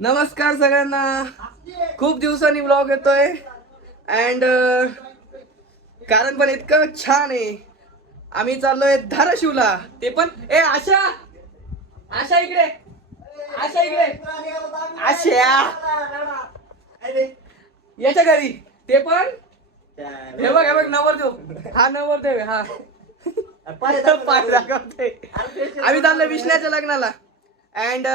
नमस्कार सगळ्यांना. खूप दिवसांनी ब्लॉग येतोय अँड कारण पण इतकं छान आहे. आम्ही चाललोय धाराशिवला. ते पण आशा आशा इकडे आशा इकडे आशा याच्या घरी. ते पण हे बघ नवरदेव. हा नवरदेव हा पाय दाखवते. आम्ही चाललोय विष्ण्याच्या लग्नाला अँड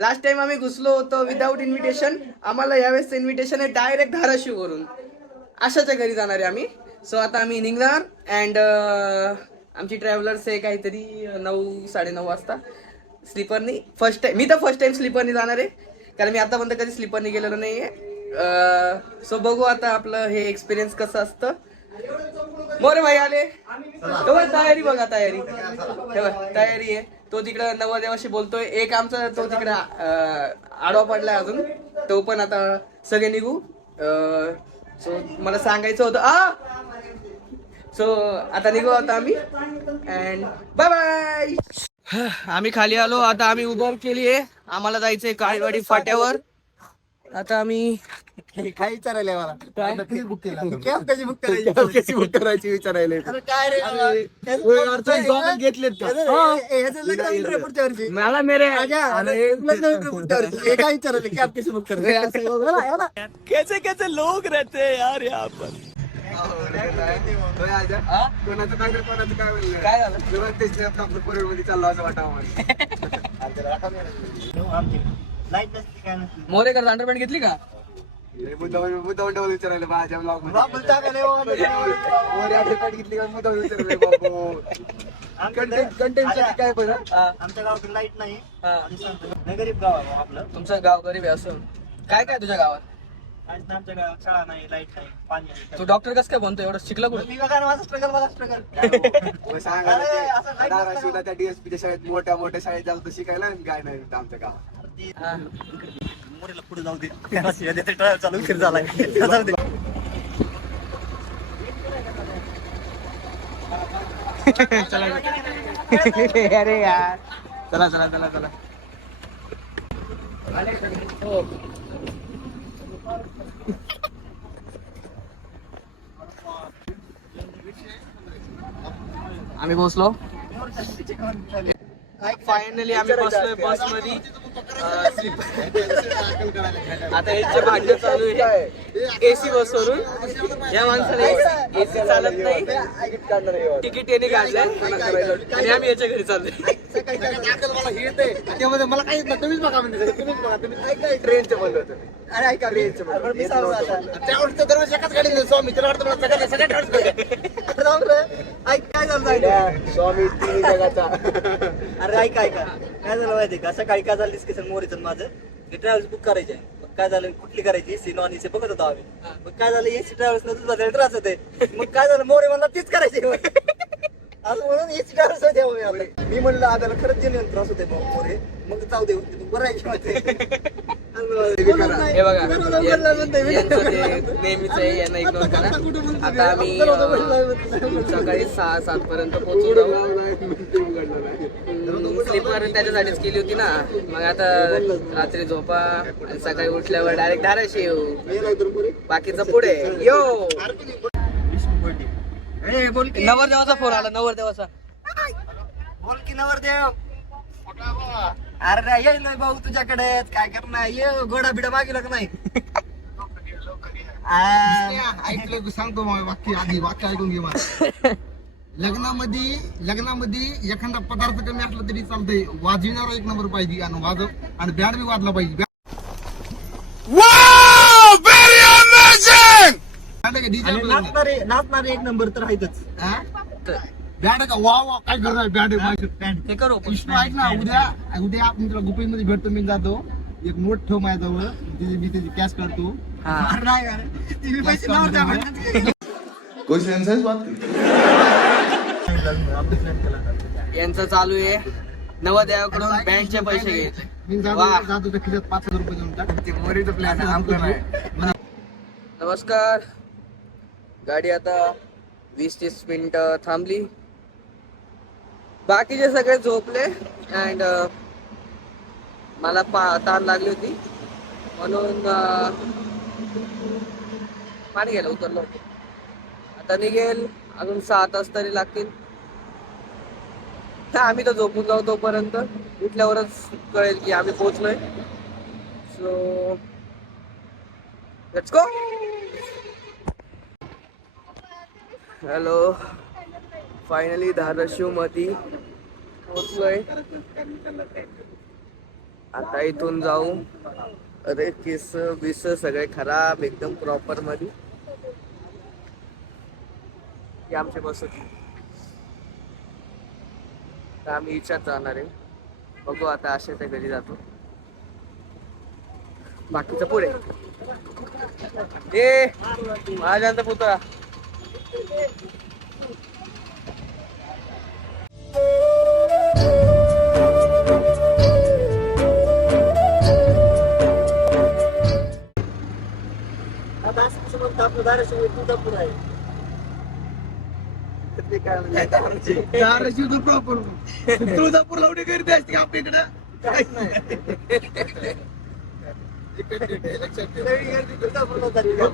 लास्ट टाइम आम्ही घुसलो होतो विदाऊट इन्व्हिटेशन. आम्हाला यावेळेस इन्व्हिटेशन आहे डायरेक्ट धाराशिव वरून. आशाच्या घरी जाणार आहे आम्ही. सो आता आम्ही निघणार अँड आमची ट्रॅव्हलर्स आहे काहीतरी 9-9:30 वाजता स्लीपरनी. मी तर फर्स्ट टाइम स्लीपरनी जाणार आहे कारण मी आतापर्यंत कधी स्लीपरनी गेलेलो नाहीये. सो बघू आता आपलं हे एक्सपिरियन्स कसं असतं. मोरे भाई आले. तयारी बघा तयारी तयारी आहे. तो तिकडे नवरदेवाशी बोलतोय. एक आमचा तो तिकडे आडवा पडलाय अजून. तो पण आता सगळे निघू. सो मला सांगायचं होतं सो आता निघू आता आम्ही अँड बाय बाय. आम्ही खाली आलो. आता आम्ही उबर केली आहे. आम्हाला जायचंय काळीवाडी फाट्यावर. आता आम्ही काय विचारायला मला काय कधी बुक केला कॅब कशी बुक करायची विचारायला काय रे घेतलेत पुढच्या वर्षी मला मेरे काय विचारायला कॅब कशी बुक करायची कैसे कैसे लोग रहते हैं यार यहाँ पर. कोणाचं काय कोणाचं काय काय झालं मध्ये चाललो असं वाटावं. मोरेकर अंडरपॅन्ट घेतली का? मुद्दा विचारायला माझ्या ब्लॉग घेतली का मुद्दा विचारायला कंटेंट काय पण आमच्या गावाकडे लाईट नाही. गरीब गाव आहे आपलं. तुमचं गाव गरीब आहे असं. काय काय तुझ्या गावात? आमच्या गावात शाळा नाही, लाईट नाही, पाणी नाही. तू डॉक्टर कसं काय बनतो? एवढं शिकला कुठे? मी बघा ना, माझा स्ट्रगल सांगा त्या डीएसपीच्या शाळेत मोठ्या शाळेत झालं तर शिकायला काय नाही आमच्या गावात. मोरेला पुढे जाऊ दे. चालू फिर झालाय जाऊ दे. अरे यार चला चला चला चला. आम्ही पोहोचलो. फायनली आम्ही बसलोय बस मध्ये. आता याचे भांडण चालू आहे एसी बसवरून. या माणसाने एसी चालत नाही, तिकीट याने काढलंय आणि आम्ही याच्या घरी चाललोय. मला काही तुम्हीच बघा म्हणजे तुम्हीच बघा तुम्ही ट्रेनचं बोललो होतं. अरे ऐका ट्रेनचं त्यावेळेस दरवेळेस एकाच गाडी स्वामी त्याला वाटतं मला काय झालं स्वामी तिन्ही जगाचा. अरे ऐका काय झालं माहिती का? सकाळी काय झालं डिस्कशन मोरीचं माझं की ट्रॅव्हल्स बुक करायचे. मग काय झालं कुठली करायची? एसी नॉन एसी बघत होतो आम्ही. मग काय झालं एसी ट्रॅव्हल्स न तुझा त्रास होते. मग काय झालं मोरे मला तीच करायची असं म्हणून एसी ट्रॅव्हल्स द्यावं. मी म्हणलं आम्हाला खरंच जेन्युइन त्रास होते मोरे. मग जाऊ दे बरं आहे. हे बघा यांचं ते नेहमीच आहे, यांना इग्नोर करा. आता आम्ही सकाळी 6-7 पर्यंत पोहोचलो. स्लीपर त्याच्यासाठीच केली होती ना. मग आता रात्री झोपा आणि सकाळी उठल्यावर डायरेक्ट धाराशिव. बाकीचं पुढे यो. नवरदेवाचा फोन आला. नवरदेवाचा बोल की नवरदेव. अरे येईल भाऊ तुझ्याकडे काय करणार? ये गोडा बिडा मागितला का नाही? ऐकलं सांगतो वाक्य आधी वाक्य ऐकून घे मला. लग्नामध्ये एखादा पदार्थ कमी असला तरी चालतंय. वाजविणारा एक नंबर पाहिजे आणि बँड बी वाजला पाहिजे. नाचणारे एक नंबर तर आहेतच. बँड का वा वा काय करणार बँड हे करू विष्णू ऐक ना. उद्या आपण तुला गुपितमध्ये भेटतो. मी जातो एक नोट ठेव माझ्याजवळ. मी त्याची कॅश करतो. यांचं चालू आहे नवरदेवाकडून बँकचे पैसे घ्यायचे. मी जातो त्या खिशात 5,000 रुपये देऊन टाक. ते मोरीचं प्लॅन आहे. नमस्कार. गाडी आता 20-30 मिनिटं थांबली. बाकीचे सगळे झोपले अँड मला ताण लागली होती. म्हणून पाणी घ्यायला उतरलो होतो. आता निघेल अजून 6 तास तरी लागतील. आम्ही तर झोपून जाऊ तोपर्यंत, उठल्यावरच कळेल की आम्ही पोहोचलोय. So let's go. Hello, finally Dharashiv मध्ये पोहोचलोय. आता इथून जाऊ. अरे केस बिस सगळे खराब एकदम प्रॉपर मध्ये. हे आमचे बस होती. तर आम्ही इच्छात जाणार आहे. बघू आता असेच घरी जातो. बाकीचं पुढे. ए माझ्यानंतर पुतळा. तुळजापूर आहे. प्रॉपर तुळजापूर लावणी गर्दी असते आपल्याकडं. काहीच नाही.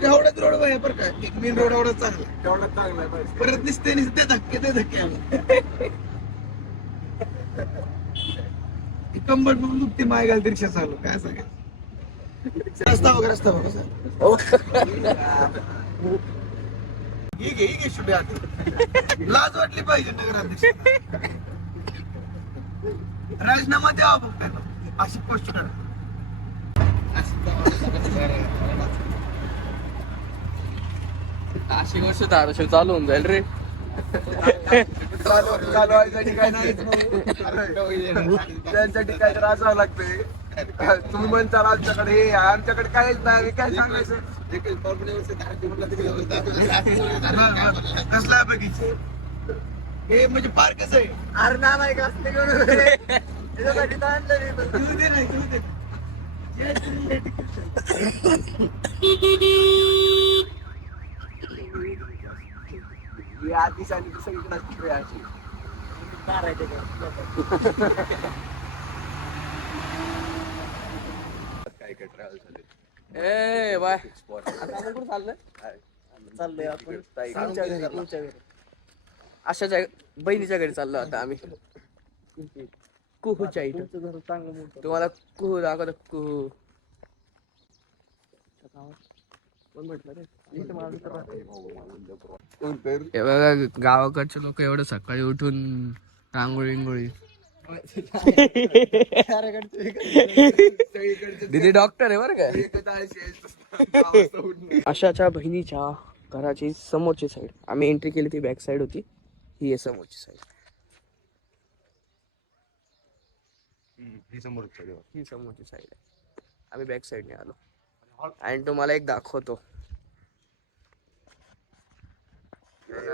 एवढाच रोड आहे बरं का. एक मेन रोड एवढा चांगला परत दिसते ते धक्के कंबट म्हणून दुखते माय घालते रिक्षा चालू. काय सांगायचं. रस्ता बघा ही घे शुभे आधी. लाज वाटली पाहिजे नगराध्यक्ष. राजीनामा द्यावा फक्त अशी पोस्ट करा. अशी गोष्ट धाराशिव चालू होऊन जाईल रे. चालू व्हायसाठी काय नाही. त्यांसाठी काय तर असावं लागतंय. तुम्ही म्हणताल आमच्याकडे काहीच नाही. काय सांगायचं. कसला बघितलं हे म्हणजे पार्कच आहे. अरे ना नाही का असते त्याच्यासाठी तर आणलं मी. आधीच आणि सगळीकडे अशी काय काय ट्रॅव्हल झाले. ए बाय आता आपण कुठं चाललोय. चाललोय आपण तुमच्या घरी. अशाच्या बहिणीच्या घरी चाललो आता आम्ही. कुहूच्या इथं. तुमचं घर चांगलं मोठं. तुम्हाला कुहू दाखवतो. कुहू कोण म्हटलं रे. हे बघा गावाकडचे लोक एवढं सकाळी उठून रांगोळी दीदी डॉक्टर आहे बरं का. अशाच्या बहिणीच्या घराची समोरची साईड आम्ही एंट्री केली. ती बॅक साईड होती. ही आहे समोरची साईड. ही समोरची साईड आहे. आम्ही बॅक साईडने आलो. आणि तुम्हाला एक दाखवतो.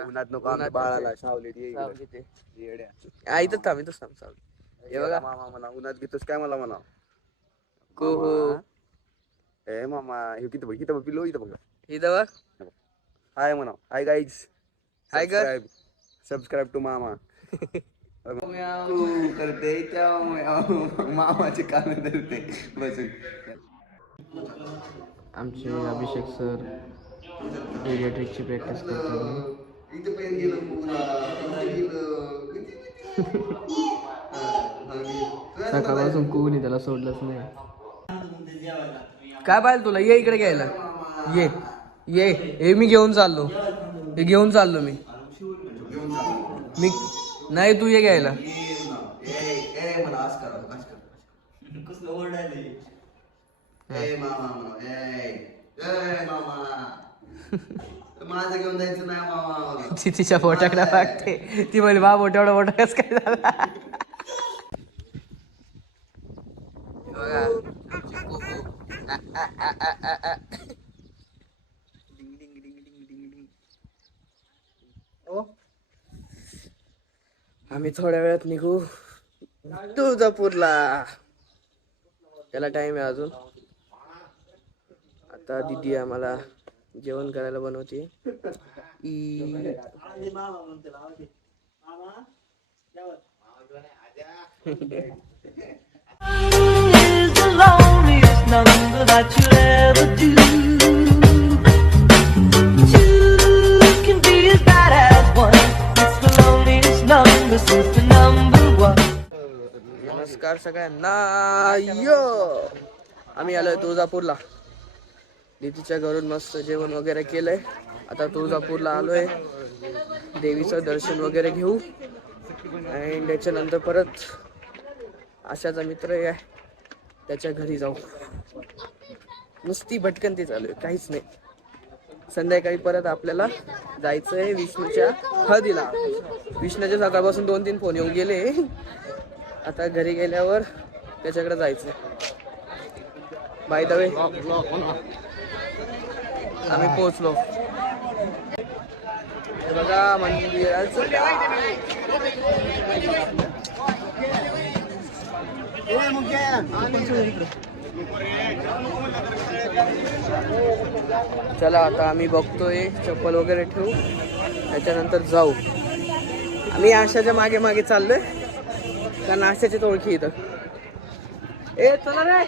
उन्हात नको आम्ही बाळाला सावलीत इथंच थांब सावली. हे बघा मामा म्हणा उन्हात घेतोस काय मला म्हणा. कुहू ए मामा हे किती पिलो इथं बघा. इथं बघ. हाय म्हणा. Hi guys. हाय कर. सबस्क्राईब टू मामा. करते त्या मामाचे कान धरते बसून. आमचे अभिषेक सर पेडियाट्रिकची प्रॅक्टिस करतात. सकाळपासून कोणी त्याला सोडलंच नाही. काय पाहिजे तुला. ये इकडे घ्यायला. ये हे मी घेऊन चाललो. हे घेऊन चाललो मी नाही. तू ये घ्यायला. माझं घेऊन जायचं नाही मामा. ती तिच्या बोटाकडे वागते. ती म्हणे बा बोटा कस काय झाला. आम्ही थोड्या वेळात निघू तुळजापूरला. त्याला टाइम आहे अजून. आता दीदी आम्हाला जेवण करायला बनवते. Is the loneliest number that you नमस्कार सगळ्यांना. यो आम्ही आलोय तुळजापूरला. दीदीच्या घरून मस्त जेवण वगैरे केलंय. आता तुळजापूरला आलोय, देवीचं दर्शन वगैरे घेऊ आणि त्याच्यानंतर परत आशाचा मित्र आहे त्याच्या घरी जाऊ. नुसती भटकंती चालू आहे, काहीच नाही. संध्याकाळी परत आपल्याला जायचंय विष्णूच्या हळदीला. विष्णूच्या सकाळपासून 2-3 फोन येऊन गेले. आता घरी गेल्यावर त्याच्याकडे जायचं. बाय द वे आम्ही पोहोचलो. बघा मंदिराचं चला आता आम्ही बघतोय, चप्पल वगैरे ठेवू, त्याच्यानंतर जाऊ. आम्ही आशाच्या मागे मागे चाललोय कारण आशाची ओळखी इथं. ए चला रे.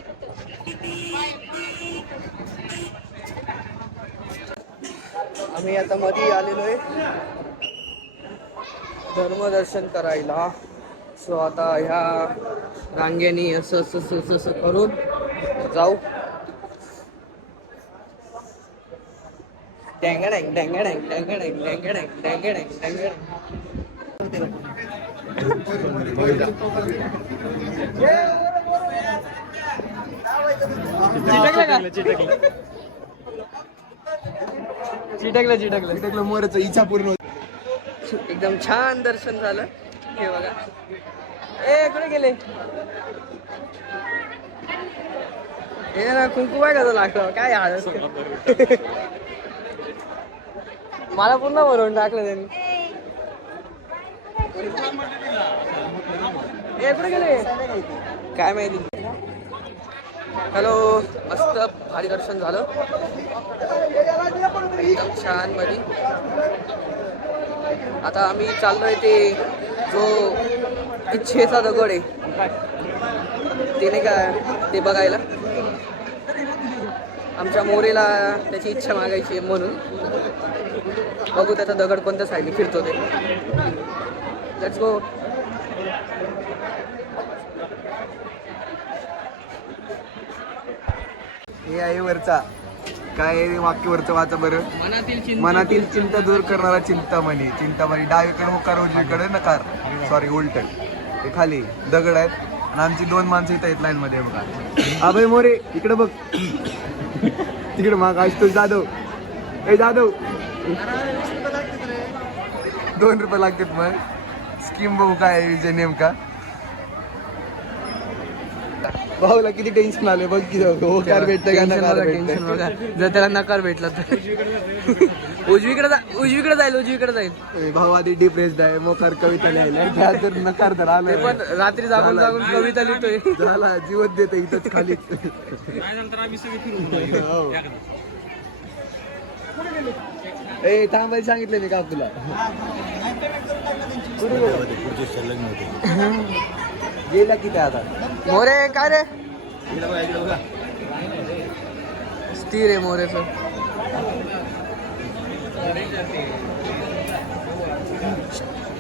आम्ही आता मध्ये आलेलो आहे धर्मदर्शन करायला. सो आता ह्या रांगेनी असं असं असं असं करून जाऊ. डँगडँग डँगडँग डँगडँग डँगडँग डँगडँग डँगडँग. चिटकलं मोराचं इच्छा पूर्ण. एकदम छान दर्शन झालं. हे बघा. ए कुठे गेले? हे ना कुंकू काय कसं लागतं काय हालत. मला पुन्हा भरवून टाकलं त्यांनी. ए कुठे गेले काय माहिती. हॅलो, मस्त भारी दर्शन झालं एकदम छान मध्ये. आता आम्ही चाललोय ते जो इच्छेचा दगड आहे ते नाही का ते बघायला. आमच्या मोरेला त्याची इच्छा मागायची म्हणून बघू त्याचा दगड कोणत्या साईडने फिरतो ते. Let's go. हे आहे वरचा काय वाक्य वरचं वाचा बरं. मनातील चिंता दूर करणारा चिंतामणी. चिंतामणी डावीकडे होकार, उजवीकडे नकार. सॉरी उलट. हे खाली दगड आहेत आणि आमची 2 माणसं इथं आहेत लाईन मध्ये. बघा अभय मोरे इकडे बघ. तिकडे माग आशुतोष जाधव. ए जाधव 2 रुपये लागतात. मग स्कीम बघू काय विषय नेमका. भाऊला किती टेन्शन आले बघ की. होकार भेटतं का नकार भेटतं. जर त्याला नकार भेटला तर उजवीकडे उजवीकडे जाईल. भाऊ आधी डिप्रेस्ड आहे, मोकार कविता लिहायला तर नकार तर आला. पण रात्री जागून जागून कविता लिहितोय. झाला जीवन देते इथंच खाली. ए थांबायला सांगितलं मी का तुला. गेला किती आता मोरे काय रे. स्थिर आहे मोरेच.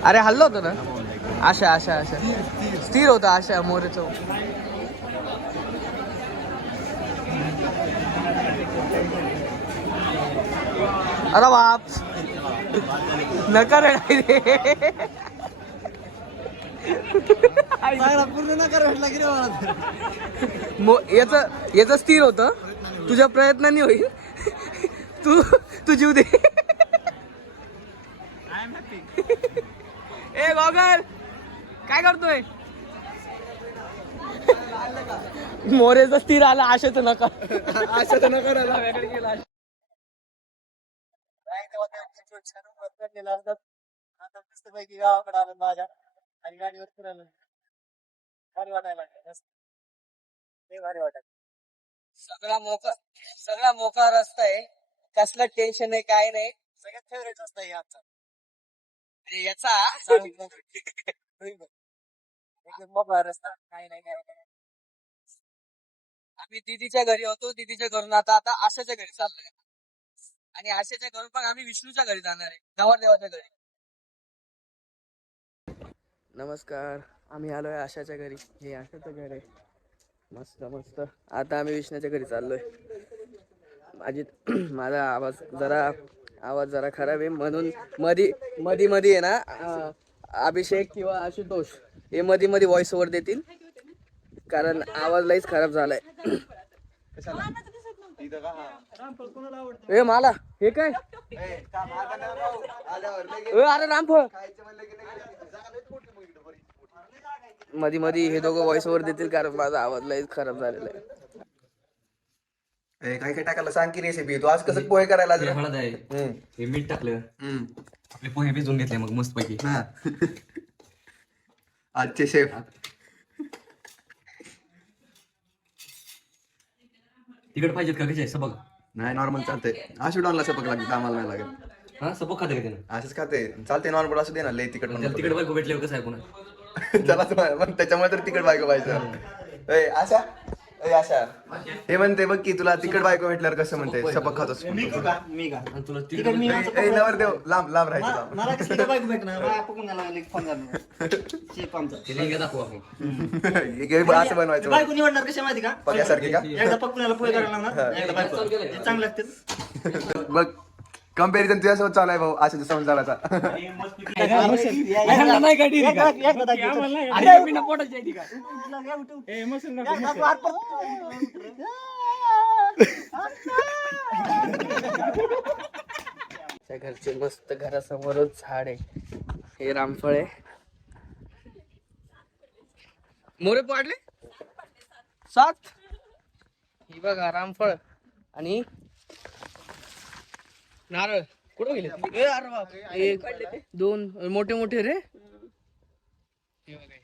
अरे हल्लो होतं ना. आशा आशा आशा स्थिर होता. आशा मोरेच. अरे बाप नकार रे. पूर्ण नकार भेटला की रे मला. याच स्थिर होत. तुझ्या प्रयत्नांनी होईल. तू जीव दे. ए गॉगल काय करतोय. मोरेचा स्थिर आला. आशाचं नकार. आशाचं नकार आला. वेगळे गेला. गावाकडे आलं माझ्या आणि गाडीवर फिरायला भारी वाटायला लागलं. भारी वाटायला. सगळा मोका रस्ता आहे. कसलं टेन्शन नाही काय नाही. सगळ्यात फेवरेट रस्ता आहे आमचा. आणि याचा एकदम मोकळा रस्ता. काही नाही. आम्ही दीदीच्या घरी होतो. दीदीच्या घरून आता आशाच्या घरी चाललोय. आणि आशाच्या घरून पण आम्ही विष्णूच्या घरी जाणार आहे, नवरदेवाच्या घरी. नमस्कार. आम्ही आलोय आशाच्या घरी. हे आशाचं घर आहे. मस्त मस्त. आता आम्ही विष्णाच्या घरी चाललोय. माझा आवाज जरा खराब आहे म्हणून मध्ये आहे ना अभिषेक किंवा आशुतोष हे मध्ये व्हॉइस ओव्हर देतील कारण आवाज लईच खराब झालाय. ए मला हे काय अरे रामफळ मध्ये हे दोघं व्हॉइस ओव्हर देतील कारण माझा आवाज लईच खराब झालेला आहे. काय काय टाकायला सांग की रेसिपी. तू आज कसं पोहे करायला हळद आहे हे मीठ टाकलं आपले पोहे भिजवून घेतले मग मस्त पैकी. आजचे शेफ. तिकड पाहिजेत का कसे सबक? नाही नॉर्मल चालते. अशी डॉनला सपक लागते आम्हाला नाही लागेल. हा सबक खाते का त्यानं? असंच खाते चालते नॉर्मल असं दे ना लय तिकट तिकड बायको भेटल्यावर कसं आहे पुन्हा? त्याला मग त्याच्यामुळे तर तिकट बायको पाहिजे. आशा हे म्हणते बघ की तुला तिकट बायको भेटल्यावर कसं म्हणते सपक खातोस. मी का आणि तुला तिकड मी नवर देव लांब राहायचं. मला कसं बाईक भेटणार पकडून यायला फोन झाला शेप आमचा तिला दाखवू आपण. असं बनवायचं बायको निवडणार कशा माहिती का पक्यासारखी का एकदा पकडून यायला पोहे करायला लागणार एकदा बायको ते चांगलं लागते. बघ कम्पॅरिझन तुझ्यासोबत चालू आहे भाऊ अशा संसाराचा. घरचे मस्त घरासमोरच झाड आहे. हे रामफळ आहे. मोरे पाडले 7. ही बघा रामफळ आणि नारळ कुठं गेले? ए अरे बाप. 1 2 मोठे मोठे रे. हे बघा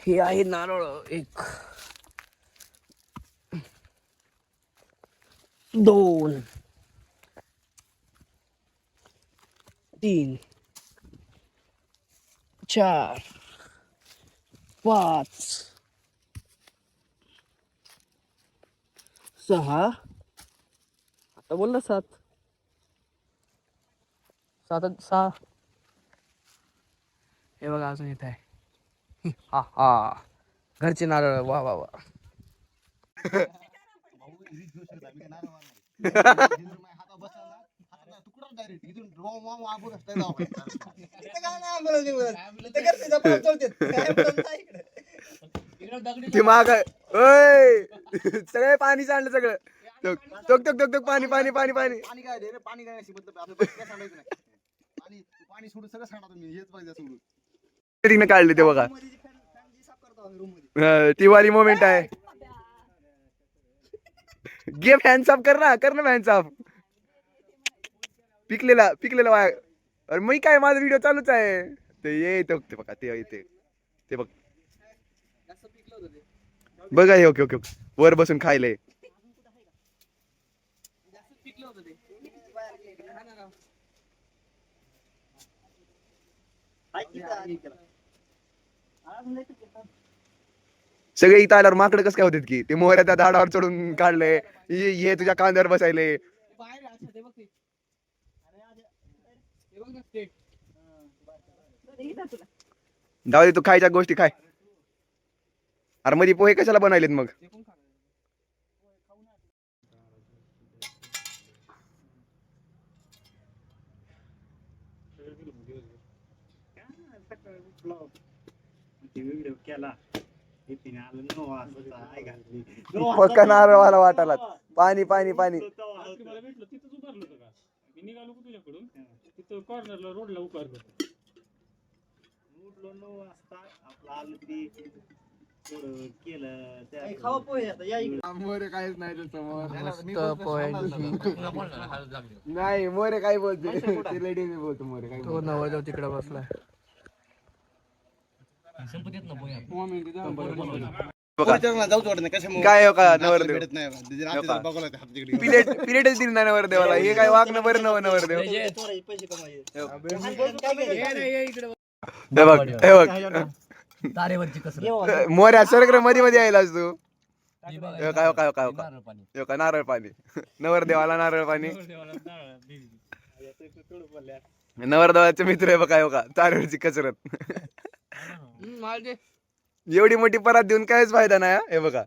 हे आहे नारळ. 1 2 3 4 5 6 आता बोलला 7 6. हे बघा अजून येत आहे. हा घरचे नारळ. वा वा वा. ते माग सगळे पाणी सांडलं सगळं. टोक टोक टोक टोक पाणी पाणी पाणी पाणी काढले ते बघा. ती वाली मोमेंट आहे. घे फॅन साफ कर ना फॅन साफ. पिकलेला वाया. अरे मी काय माझा व्हिडिओ चालूच आहे. ते येते बघा ते येते ते बघ बघा हे ओके ओके वर बसून खायले. सगळे इथं आल्यावर माकडं कसं काय होते की ते मोहऱ्या त्या झाडावर चढून काढले. हे तुझ्या कांद्यावर बसायले. जाऊ दे तू खायच्या गोष्टी खाय. अरे मध्ये पोहे कशाला बनवलेत मग? नारळवाला वाटायला पाणी पाणी पाणी. निघालो तुझ्याकडून तिथं कॉर्नरला रोडला उकारलो 9 वाजता आपलं आलं तरी केलं खावा पोहे. आता या इकडे मोरे काहीच नाही नाही मोरे काय बोलते लेडीज बोलतो मोरे काय. तो नवरदेव तिकडे बसलाय. काय का नवरदेव पिरियडच दिली नाही नवरदेवाला. हे काय वागणं बरं नवरदेव. पैसे कमाई मोऱ्या सरग्र मध्ये मध्ये यायलाच तू. काय नारळ पाणी नवरदेवाला नारळ पाणी. नवरदेवाचे मित्र आहे बघा, बघा तारेवरची कसरत. एवढी मोठी परात देऊन काहीच फायदा नाही हा. हे बघा